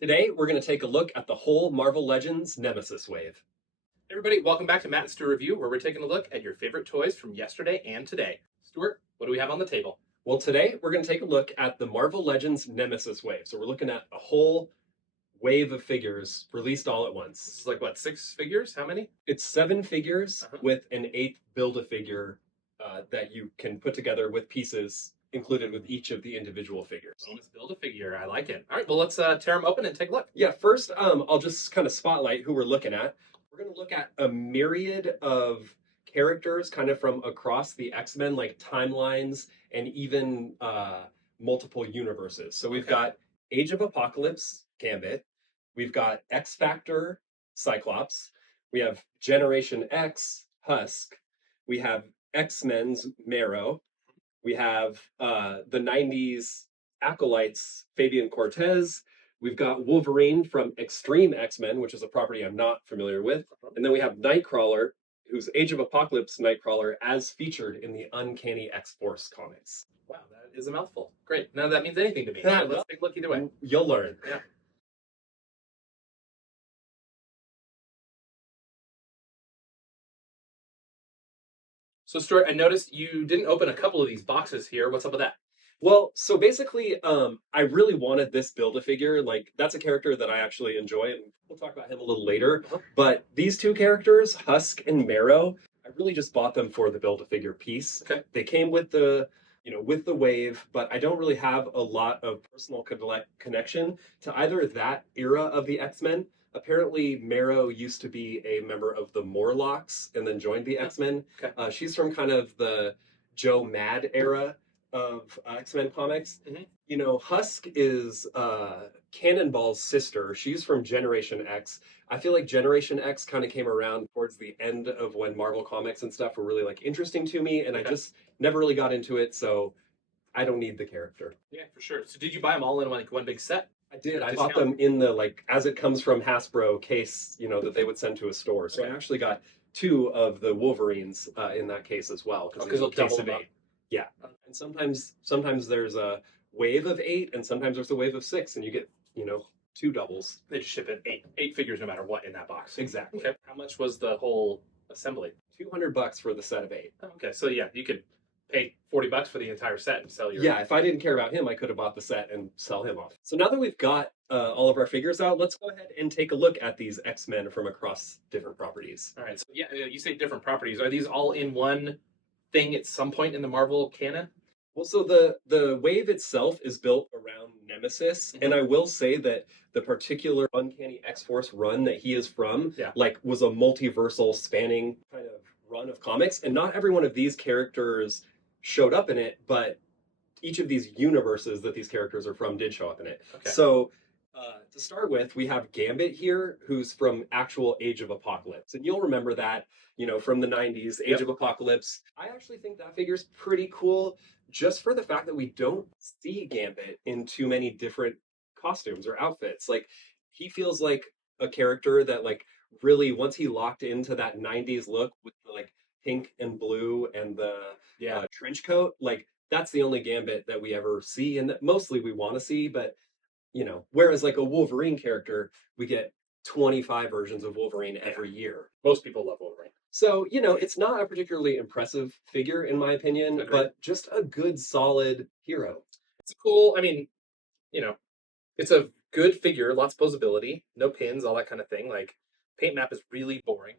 Today, we're going to take a look at the whole Marvel Legends Nemesis wave. Hey everybody, welcome back to Matt and Stu Review, where we're taking a look at your favorite toys from yesterday and today. Stuart, what do we have on the table? Well, today, we're going to take a look at the Marvel Legends Nemesis wave. So we're looking at a whole wave of figures released all at This once. is like, what, 6 figures? How many? It's 7 figures Uh-huh. with an 8th Build-A-Figure that you can put together with pieces included with each of the individual figures. Bonus Build-A-Figure, I like it. All right, well, let's tear them open and take a look. Yeah, first, I'll just kind of spotlight who we're looking at. We're going to look at a myriad of characters kind of from across the X-Men, like timelines and even multiple universes. So we've got Age of Apocalypse, Gambit. We've got X Factor, Cyclops. We have Generation X, Husk. We have X-Men's Marrow. We have the 90s Acolytes, Fabian Cortez. We've got Wolverine from Extreme X-Men, which is a property I'm not familiar with. And then we have Nightcrawler, who's Age of Apocalypse Nightcrawler, as featured in the Uncanny X-Force comics. Wow, that is a mouthful. Great. None of that means anything to me. Yeah, So let's take a look either way. You'll learn. Yeah. So Stuart, I noticed you didn't open a couple of these boxes here. What's up with that? Well, so basically, I really wanted this Build-A-Figure. Like, that's a character that I actually enjoy, and we'll talk about him a little later. But these two characters, Husk and Marrow, I really just bought them for the Build-A-Figure piece. Okay. They came with the, with the wave, but I don't really have a lot of personal connection to either that era of the X-Men. Apparently, Marrow used to be a member of the Morlocks and then joined the X-Men. Okay. She's from kind of the Joe Mad era of X-Men comics. Husk is Cannonball's sister. She's from Generation X. I feel like Generation X kind of came around towards the end of when Marvel comics and stuff were really like interesting to me, and I just never really got into it, so I don't need the character. Yeah, for sure. So did you buy them all in one big set? I did. I Discount? bought them in the as it comes from Hasbro case, that they would send to a store. So I actually got 2 of the Wolverines in that case as well, Because there's a they'll double case of them up. 8. Yeah, and sometimes there's a wave of 8, and sometimes there's a wave of 6, and you get 2 doubles. They just ship in eight figures no matter what in that box. Exactly. Okay. How much was the whole assembly? $200 for the set of 8. Okay, so yeah, you could pay $40 for the entire set and sell your. Yeah, if I didn't care about him, I could have bought the set and sell him off. So now that we've got all of our figures out, let's go ahead and take a look at these X-Men from across different properties. All right. So yeah, you say different properties. Are these all in one thing at some point in the Marvel canon? Well, so the wave itself is built around Nemesis, and I will say that the particular Uncanny X-Force run that he is from, was a multiversal spanning kind of run of comics, and not every one of these characters showed up in it, but each of these universes that these characters are from did show up in it. Okay. So to start with, we have Gambit here, who's from actual Age of Apocalypse. And you'll remember that, from the 90s, Age of Apocalypse. I actually think that figure's pretty cool, just for the fact that we don't see Gambit in too many different costumes or outfits. Like, he feels like a character that, really, once he locked into that 90s look with the, pink and blue and the trench coat, that's the only Gambit that we ever see, and that mostly we want to see, but whereas a Wolverine character, we get 25 versions of Wolverine every year. Most people love Wolverine. So, it's not a particularly impressive figure, in my opinion, but just a good, solid hero. It's cool. I mean, it's a good figure, lots of posability, no pins, all that kind of thing. Paint map is really boring,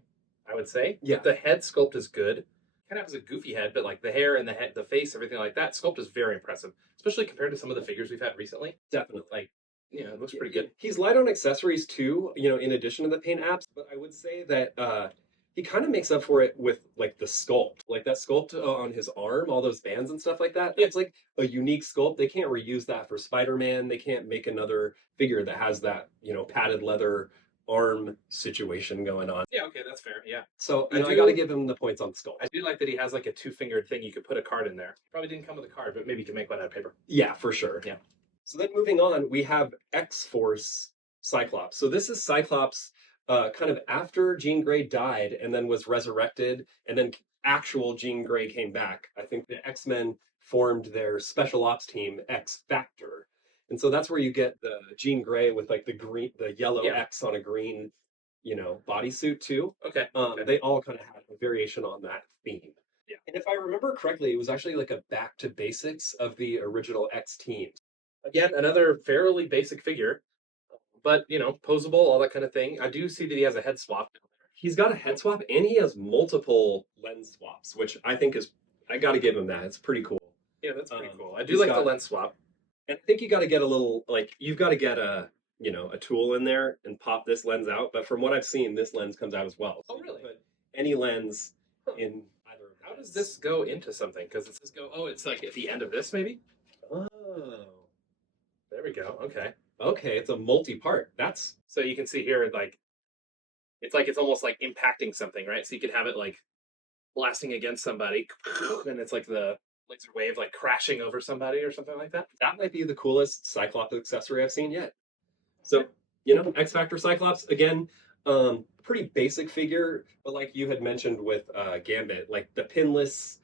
I would say. Yeah. But the head sculpt is good. Kind of has a goofy head, but the hair and the head, the face, everything like that, sculpt is very impressive, especially compared to some of the figures we've had recently. Definitely. It looks pretty good. He's light on accessories too, in addition to the paint apps, but I would say that he kind of makes up for it with the sculpt. That sculpt on his arm, all those bands and stuff like that. It's a unique sculpt. They can't reuse that for Spider-Man. They can't make another figure that has that, padded leather arm situation going on. Yeah, okay, that's fair. Yeah. So I got to give him the points on the sculpt. I do like that he has a 2-fingered thing you could put a card in there. Probably didn't come with a card, but maybe you can make one out of paper. Yeah, for sure. Yeah. So then moving on, we have X-Force Cyclops. So this is Cyclops kind of after Jean Grey died and then was resurrected, and then actual Jean Grey came back. I think the X-Men formed their special ops team, X Factor. And so that's where you get the Jean Grey with like the yellow Yeah. X on a green, bodysuit too. Okay. Okay. They all kind of had a variation on that theme. Yeah. And if I remember correctly, it was actually like a back to basics of the original X teams. Again, another fairly basic figure, but posable, all that kind of thing. I do see that he has a head swap. He's got a head swap and he has multiple lens swaps, which I think I got to give him that. It's pretty cool. Yeah, that's pretty cool. I do he's like the got- lens swap. And I think you got to get a little, like, you've got to get a tool in there and pop this lens out. But from what I've seen, this lens comes out as well. Oh, So you really? can put any lens Huh. in either. of How does those. this go into something? Because it says go. Oh, it's like at the end of this, maybe. Oh. There we go. Okay. Okay, it's a multi-part. That's So you can see here, it's almost like impacting something, right? So you could have it like blasting against somebody, and it's like the laser wave like crashing over somebody or something like that. that might be the coolest Cyclops accessory I've seen yet. So, X Factor Cyclops again, pretty basic figure, but like you had mentioned with Gambit, like the pinless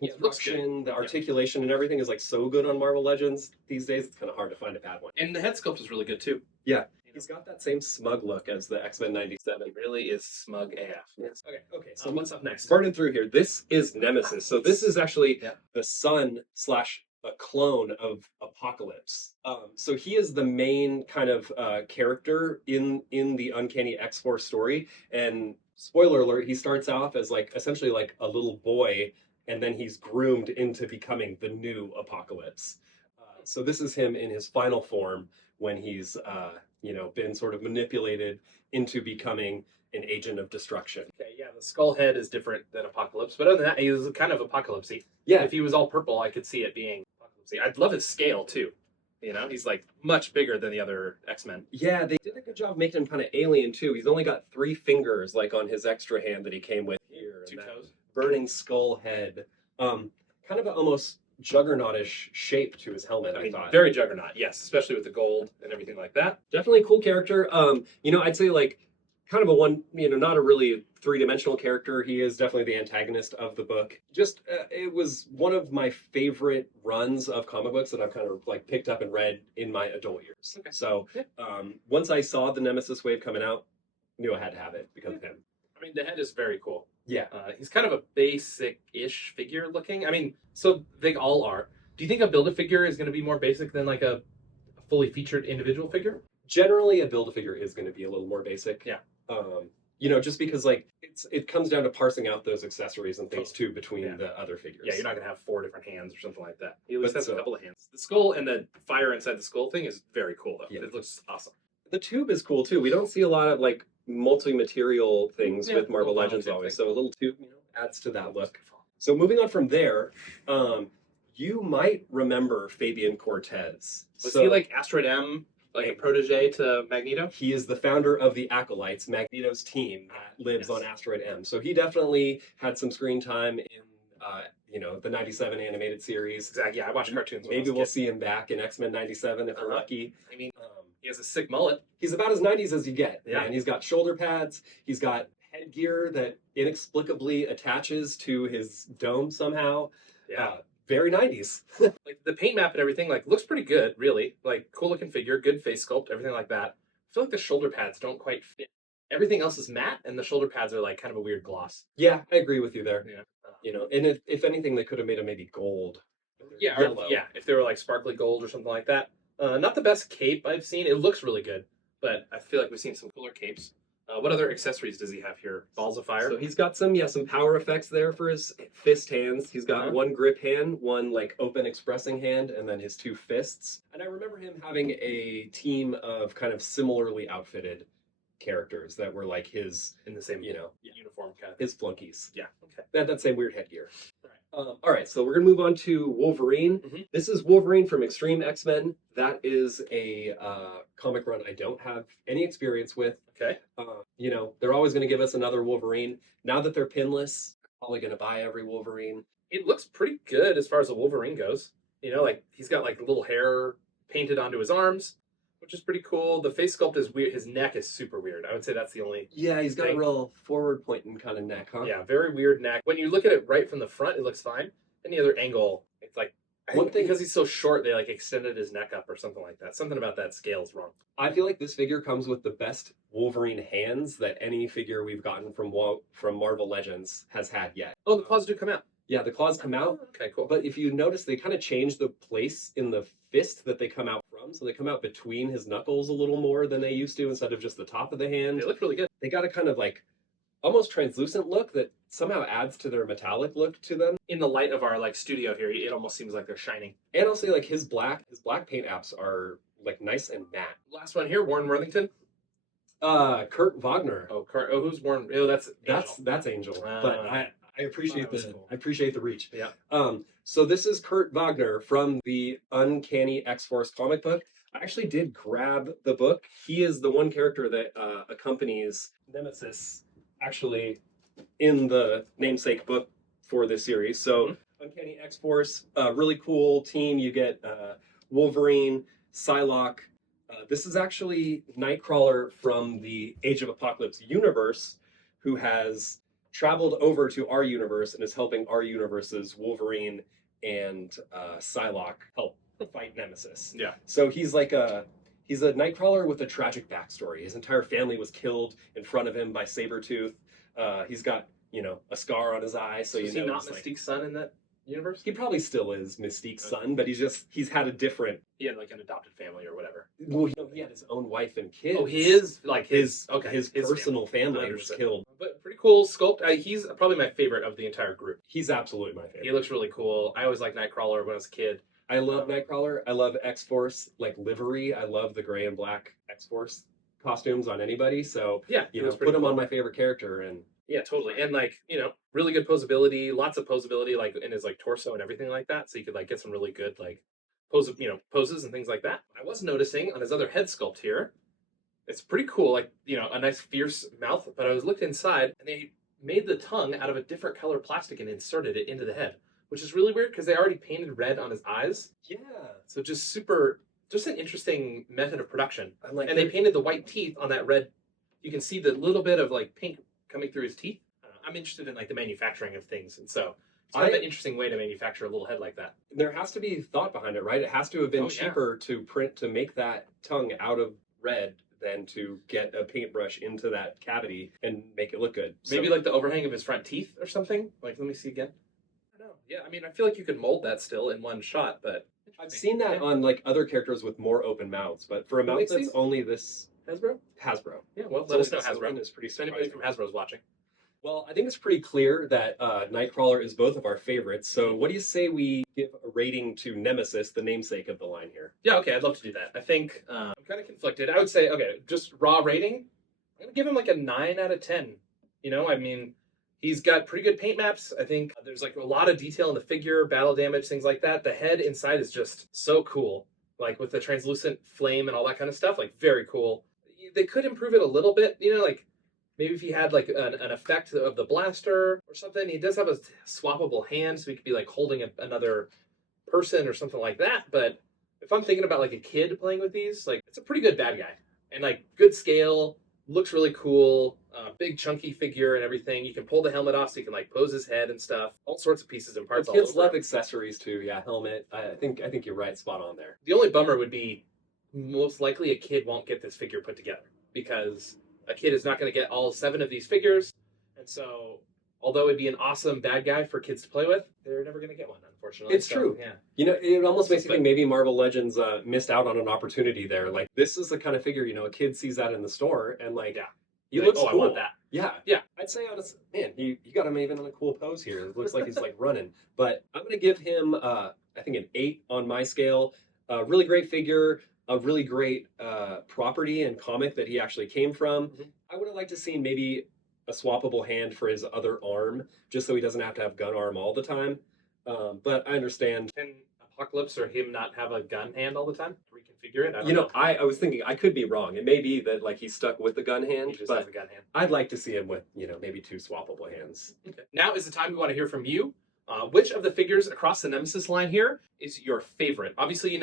Yeah, it looks good. construction, the Yeah. articulation, and everything is like so good on Marvel Legends these days. It's kind of hard to find a bad one. And the head sculpt is really good too. Yeah, he's got that same smug look as the X-Men '97. It really is smug AF. Yes. Okay. So what's up next? Burning through here. This is Nemesis. So this is actually Yeah. the son slash a clone of Apocalypse. So he is the main kind of character in the Uncanny X-Force story. And spoiler alert, he starts off as like essentially like a little boy, and then he's groomed into becoming the new Apocalypse. So this is him in his final form when he's been sort of manipulated into becoming an agent of destruction. Okay, yeah, the skull head is different than Apocalypse, but other than that, he was kind of Apocalypse-y. Yeah, If he was all purple, I could see it being Apocalypse-y. I'd love his scale too. He's like much bigger than the other X-Men. yeah, they did a good job making him kind of alien too. He's only got 3 fingers, like on his extra hand that he came with here. 2 and that toes. burning skull head, kind of an almost juggernautish shape to his helmet. I I mean, thought very Juggernaut, yes, especially with the gold and everything like that. definitely a cool character. I'd say like kind of a one, not a really 3-dimensional character. He is definitely the antagonist of the book. Just it was one of my favorite runs of comic books that I've kind of like picked up and read in my adult years. Okay. So Yeah. once I saw the Nemesis wave coming out, knew I had to have it because of him. I mean, the head is very cool. Yeah. He's kind of a basic-ish figure looking. I mean, so they all are. Do you think a Build-A-Figure is going to be more basic than like a fully featured individual figure? Generally, a Build-A-Figure is going to be a little more basic. Yeah. Just because like it comes down to parsing out those accessories and things too between Yeah. the other figures. Yeah, you're not going to have 4 different hands or something like that. He at least But has so- a couple of hands. The skull and the fire inside the skull thing is very cool, though. Yeah. It looks awesome. The tube is cool too. We don't see a lot of like multi-material things Yeah, with Marvel little Legends tube always. thing. So a little tube, adds to that look. So moving on from there, you might remember Fabian Cortez. Was So he like Asteroid M, like a protege to Magneto? he is the founder of the Acolytes, Magneto's team that lives Yes. on Asteroid M. So he definitely had some screen time in the '97 animated series. Exactly. Yeah, I watched cartoons. When I Maybe was a we'll kid. see him back in X-Men '97 if we're Uh-huh. lucky. I mean, he has a sick mullet. He's about as 90s as you get. Yeah. And he's got shoulder pads. He's got headgear that inexplicably attaches to his dome somehow. Yeah. Very 90s. Like the paint map and everything, like looks pretty good, really. Like cool looking figure, good face sculpt, everything like that. I feel like the shoulder pads don't quite fit. Everything else is matte, and the shoulder pads are like kind of a weird gloss. Yeah, I agree with you there. Yeah. And if anything, they could have made him maybe gold. Yeah, Yellow. if they were like sparkly gold or something like that. Not the best cape I've seen. It looks really good, but I feel like we've seen some cooler capes. What other accessories does he have here? Balls of fire. So he's got some power effects there for his fist hands. He's got Uh-huh. one grip hand, one like open expressing hand, and then his 2 fists. And I remember him having a team of kind of similarly outfitted characters that were like his, in the same Yeah. uniform kind of. his flunkies. Yeah. Okay. That same weird headgear. Right. All right, so we're gonna move on to Wolverine. Mhm. This is Wolverine from Extreme X-Men. That is a comic run I don't have any experience with. Okay. They're always gonna give us another Wolverine. Now that they're pinless, I'm probably gonna buy every Wolverine. It looks pretty good as far as a Wolverine goes. Like he's got like little hair painted onto his arms, which is pretty cool. The face sculpt is weird. His neck is super weird. I would say that's the only. Yeah, he's got a Thing. real forward pointing kind of neck, huh? Yeah, very weird neck. When you look at it right from the front, it looks fine. Any other angle, it's like One thing, because he's so short, they like extended his neck up or something like that. Something about that scale is wrong. I feel like this figure comes with the best Wolverine hands that any figure we've gotten from Marvel Legends has had yet. Oh, the claws do come out. Yeah, the claws come out. Okay, cool. But if you notice, they kind of change the place in the fist that they come out from. So they come out between his knuckles a little more than they used to instead of just the top of the hand. They look really good. They got a kind of like almost translucent look that somehow adds to their metallic look to them. In the light of our like studio here, it almost seems like they're shining. And I'll say like his black paint apps are like nice and matte. Last one here, Warren Worthington. Kurt Wagner. Oh, who's Warren? Oh, that's Angel. But I appreciate cool. I appreciate the reach. Yeah. So this is Kurt Wagner from the Uncanny X-Force comic book. I actually did grab the book. He is the one character that accompanies Nemesis, actually, in the namesake book for this series. So Uncanny X-Force, really cool team. You get Wolverine, Psylocke. This is actually Nightcrawler from the Age of Apocalypse universe, who has traveled over to our universe and is helping our universe's Wolverine and Psylocke help fight Nemesis. Yeah. So he's a Nightcrawler with a tragic backstory. His entire family was killed in front of him by Sabretooth. He's got, a scar on his eye, so is he not Mystique's son in that universe? He probably still is Mystique's son, but he's had a different. He had like an adopted family or whatever. Well, he had his own wife and kids. Oh, his his personal family was killed. But pretty cool sculpt. He's probably my favorite of the entire group. He's absolutely my favorite. He looks really cool. I always liked Nightcrawler when I was a kid. I love Nightcrawler. I love X-Force like livery. I love the gray and black X-Force costumes on anybody. So yeah, put him on my favorite character and. Yeah, totally. And like, really good posability, lots of posability like in his like torso and everything like that. So you could like get some really good like poses and things like that. I was noticing on his other head sculpt here, it's pretty cool, like, a nice fierce mouth, but I was looked inside and they made the tongue out of a different color plastic and inserted it into the head, which is really weird because they already painted red on his eyes. Yeah. So just an interesting method of production. And they painted the white teeth on that red. You can see the little bit of like pink coming through his teeth. I'm interested in like the manufacturing of things, and so it's kind of an interesting way to manufacture a little head like that. There has to be thought behind it, right? It has to have been cheaper to print to make that tongue out of red than to get a paintbrush into that cavity and make it look good. Maybe like the overhang of his front teeth or something. Like, let me see again. I don't know. Yeah, I mean, I feel like you could mold that still in one shot, but I've seen that on like other characters with more open mouths, but for a mouth that's only this. Hasbro. Yeah, well, let us know, Hasbro. Is pretty anybody from Hasbro is watching. Well, I think it's pretty clear that Nightcrawler is both of our favorites. So what do you say we give a rating to Nemesis, the namesake of the line here? Yeah, okay, I'd love to do that. I think I'm kind of conflicted. I would say, okay, just raw rating, I'm going to give him like a 9 out of 10. I mean, he's got pretty good paint maps. I think there's like a lot of detail in the figure, battle damage, things like that. The head inside is just so cool, like with the translucent flame and all that kind of stuff, like very cool. They could improve it a little bit, like maybe if he had like an effect of the blaster or something. He does have a swappable hand, so he could be like holding another person or something like that. But if I'm thinking about like a kid playing with these, like it's a pretty good bad guy and like good scale, looks really cool, big chunky figure and everything. You can pull the helmet off so you can like pose his head and stuff, all sorts of pieces and parts. Kids love accessories too. Yeah, helmet. I think you're right, spot on there. The only bummer would be most likely a kid won't get this figure put together because a kid is not going to get all 7 of these figures. And so, although it'd be an awesome bad guy for kids to play with, they're never going to get one, unfortunately. It's true. Yeah. It almost makes me think maybe Marvel Legends missed out on an opportunity there. Like, this is the kind of figure, a kid sees that in the store and like, he looks cool. I want that. Yeah. I'd say, honestly, man, you got him even in a cool pose here. It looks like he's like running. But I'm going to give him, I think, an 8 on my scale. Really great figure. A really great property and comic that he actually came from. Mm-hmm. I would have liked to see maybe a swappable hand for his other arm, just so he doesn't have to have gun arm all the time. But I understand. Can Apocalypse or him not have a gun hand all the time? Reconfigure it? I don't know. I was thinking I could be wrong. It may be that like he's stuck with the gun hand, he just has a gun hand. I'd like to see him with maybe 2 swappable hands. Okay. Now is the time we want to hear from you. Which of the figures across the Nemesis line here is your favorite? Obviously,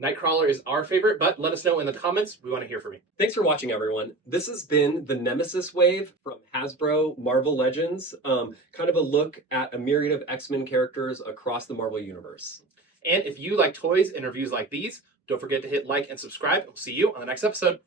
Nightcrawler is our favorite, but let us know in the comments. We want to hear from you. Thanks for watching, everyone. This has been the Nemesis wave from Hasbro Marvel Legends. Kind of a look at a myriad of X-Men characters across the Marvel Universe. And if you like toys and reviews like these, don't forget to hit like and subscribe. We'll see you on the next episode.